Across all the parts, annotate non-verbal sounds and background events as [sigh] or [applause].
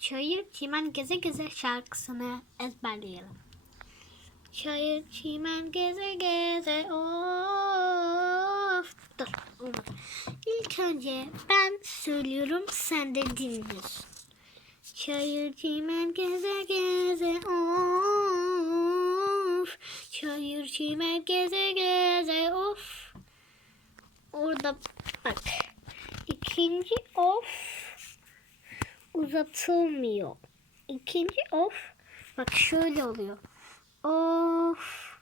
Çayır çimen geze geze şarkısını ezberleyelim. Çayır çimen geze geze of. Dur. İlk önce ben söylüyorum sen de dinliyorsun. Çayır çimen geze geze of. Çayır çimen geze geze of. Orada bak. İkinci of uzatılmıyor. İkinci of bak şöyle oluyor. Of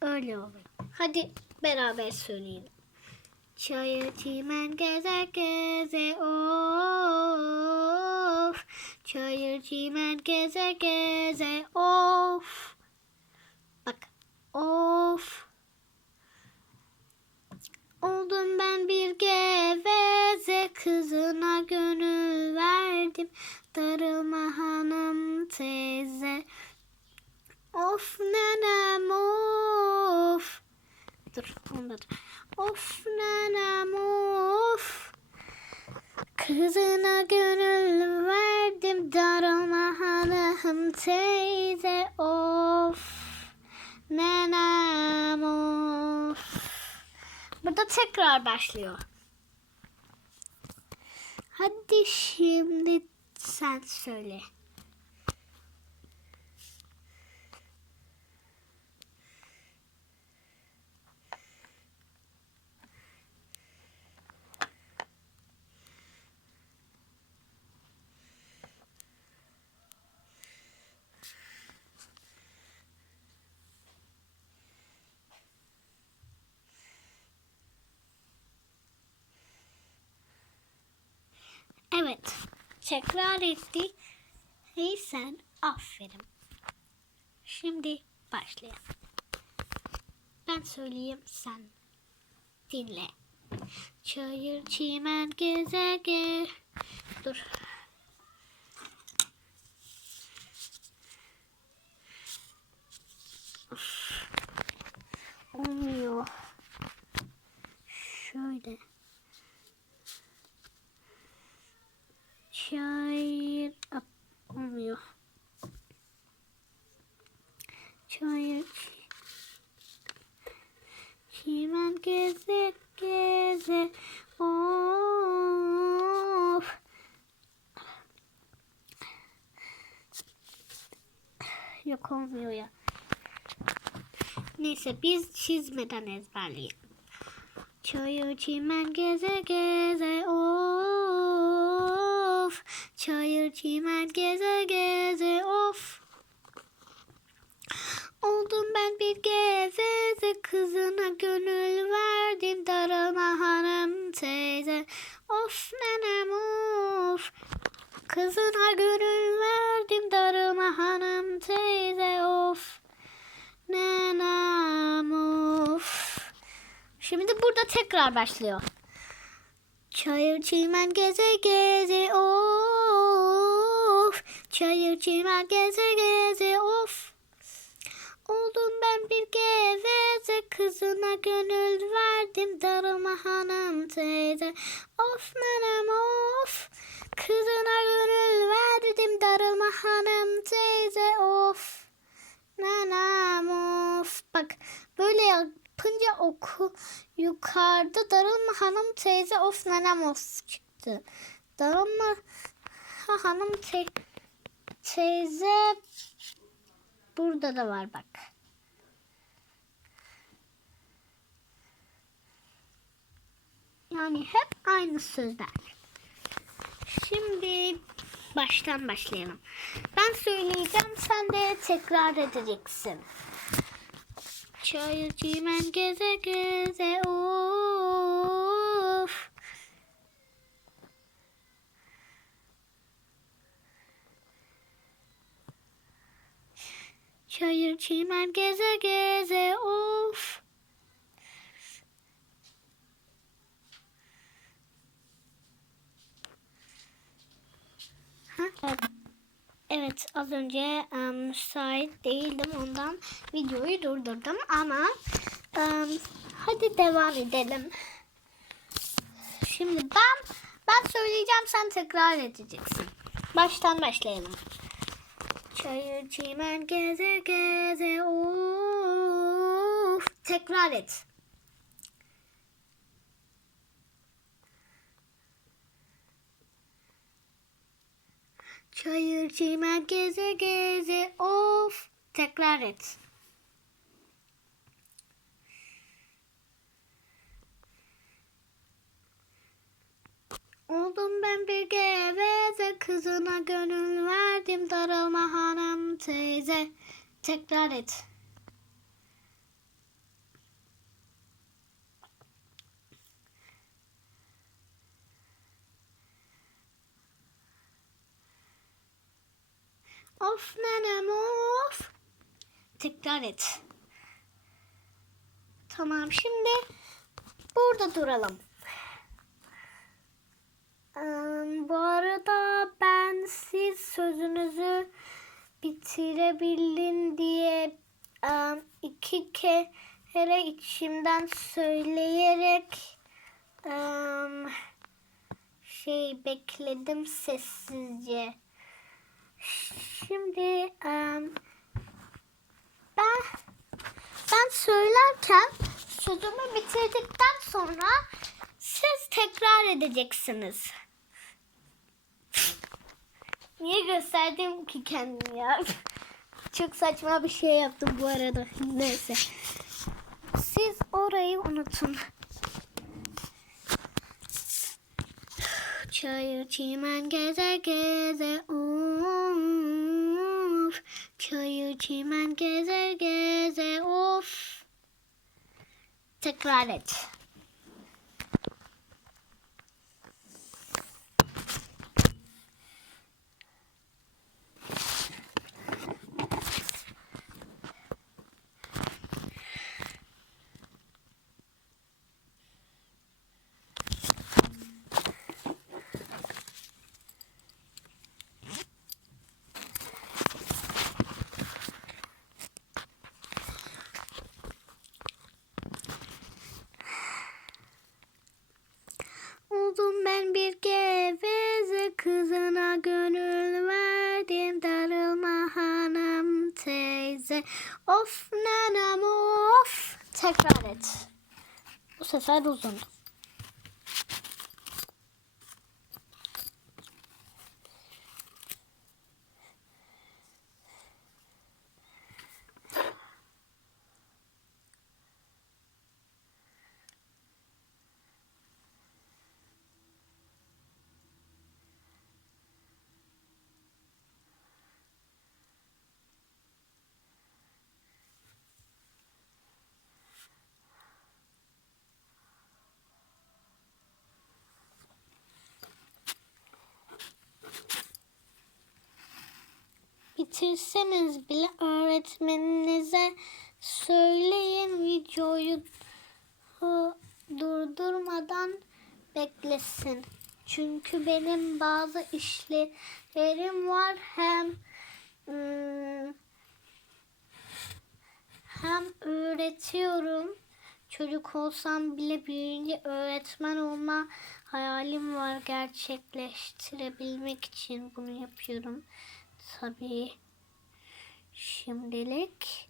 öyle oluyor. Hadi beraber söyleyelim. Çayır çimen geze geze of. Çayır çimen geze geze of. Bak of. Oldum ben bir geveze kızına gönül verdim. Darılma hanım teyze. Of nenem of. Dur onda dur. Of nenem of. Kızına gönül verdim. Darılma hanım teyze of. Nenem of. Burada tekrar başlıyor. Hadi şimdi sen söyle. Evet. Tekrar ettik. Hey sen aferin. Şimdi başlayalım. Ben söyleyeyim sen dinle. Çayır çimen geze ge. Dur. Of. Olmuyor. Şöyle. Ap, olmuyor. Çayır Çimen geze geze of Yok olmuyor ya. Neyse biz çizmeden ezberleyelim. Çayır çimen geze geze of Çayır çimen geze geze of. Oldum ben bir geveze kızına gönül verdim darılma hanım teyze. Of nenem of. Kızına gönül verdim darılma hanım teyze of. Nenem of. Şimdi burada tekrar başlıyor. Çayır çimen geze geze of. Çayır çimen geze geze of. Oldum ben bir geveze kızına gönül verdim darılma hanım teyze. Of nenem of. Kızına gönül verdim darılma hanım teyze of. Nenem of. Bak böyle yapınca oku yukarıda darılma hanım teyze of nenem of çıktı. Darılma ha, hanım te, teyze burada da var bak. Yani hep aynı sözler. Şimdi baştan başlayalım. Ben söyleyeceğim sen de tekrar edeceksin. Çayır çimen geze geze of. Çayır çimen geze geze of. Ha? Evet. Az önce um, müsait değildim ondan videoyu durdurdum ama um, hadi devam edelim. Şimdi ben ben söyleyeceğim sen tekrar edeceksin. Baştan başlayalım. Çayır çimen geze geze of. Tekrar et. Çayır çimen geze geze of. Tekrar et. Oldum ben bir geveze kızına gönül verdim daralma hanım teyze. Tekrar et. Of nenem of. Tekrar et. Tamam şimdi burada duralım. Bu arada ben siz sözünüzü bitirebildin diye iki kere içimden söyleyerek şey bekledim sessizce. Şimdi ben ben söylerken sözümü bitirdikten sonra siz tekrar edeceksiniz. Niye gösterdim ki kendimi ya? [laughs] Çok saçma bir şey yaptım bu arada. Neyse. Siz orayı unutun. Çayır çimen geze geze of. Çayır çimen geze geze of. Tekrar et. Oldum ben bir geveze kızına gönül verdim darılma hanım of nanam of. Tekrar et. Bu sefer uzun bitirseniz bile öğretmeninize söyleyin videoyu durdurmadan beklesin. Çünkü benim bazı işlerim var hem ım, hem öğretiyorum. Çocuk olsam bile büyüyünce öğretmen olma hayalim var. Gerçekleştirebilmek için bunu yapıyorum. Tabii. Şimdilik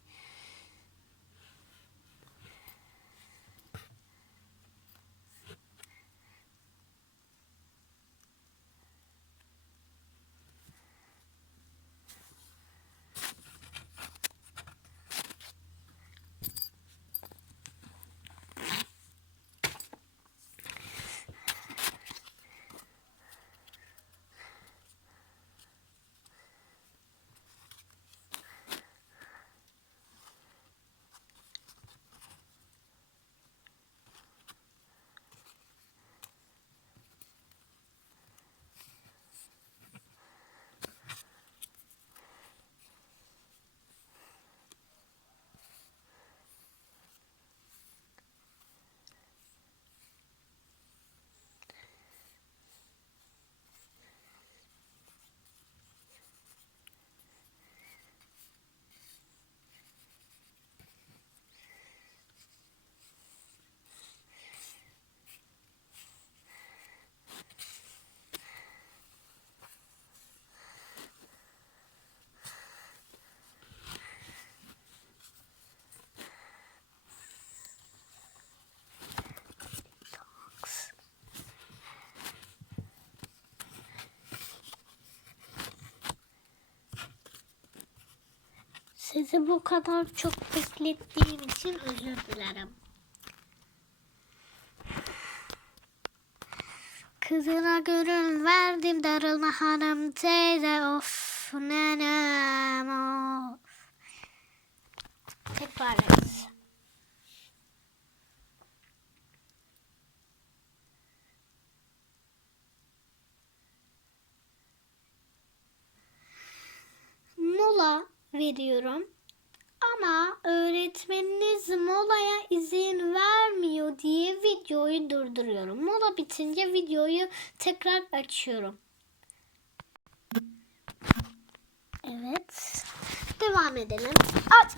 Sizi bu kadar çok beklettiğim için özür dilerim. Kızına gönül verdim darılma hanım teyze of nenem of. Tekrar et. Mola veriyorum. Ama öğretmeniniz molaya izin vermiyor diye videoyu durduruyorum. Mola bitince videoyu tekrar açıyorum. Evet. Devam edelim. Aç.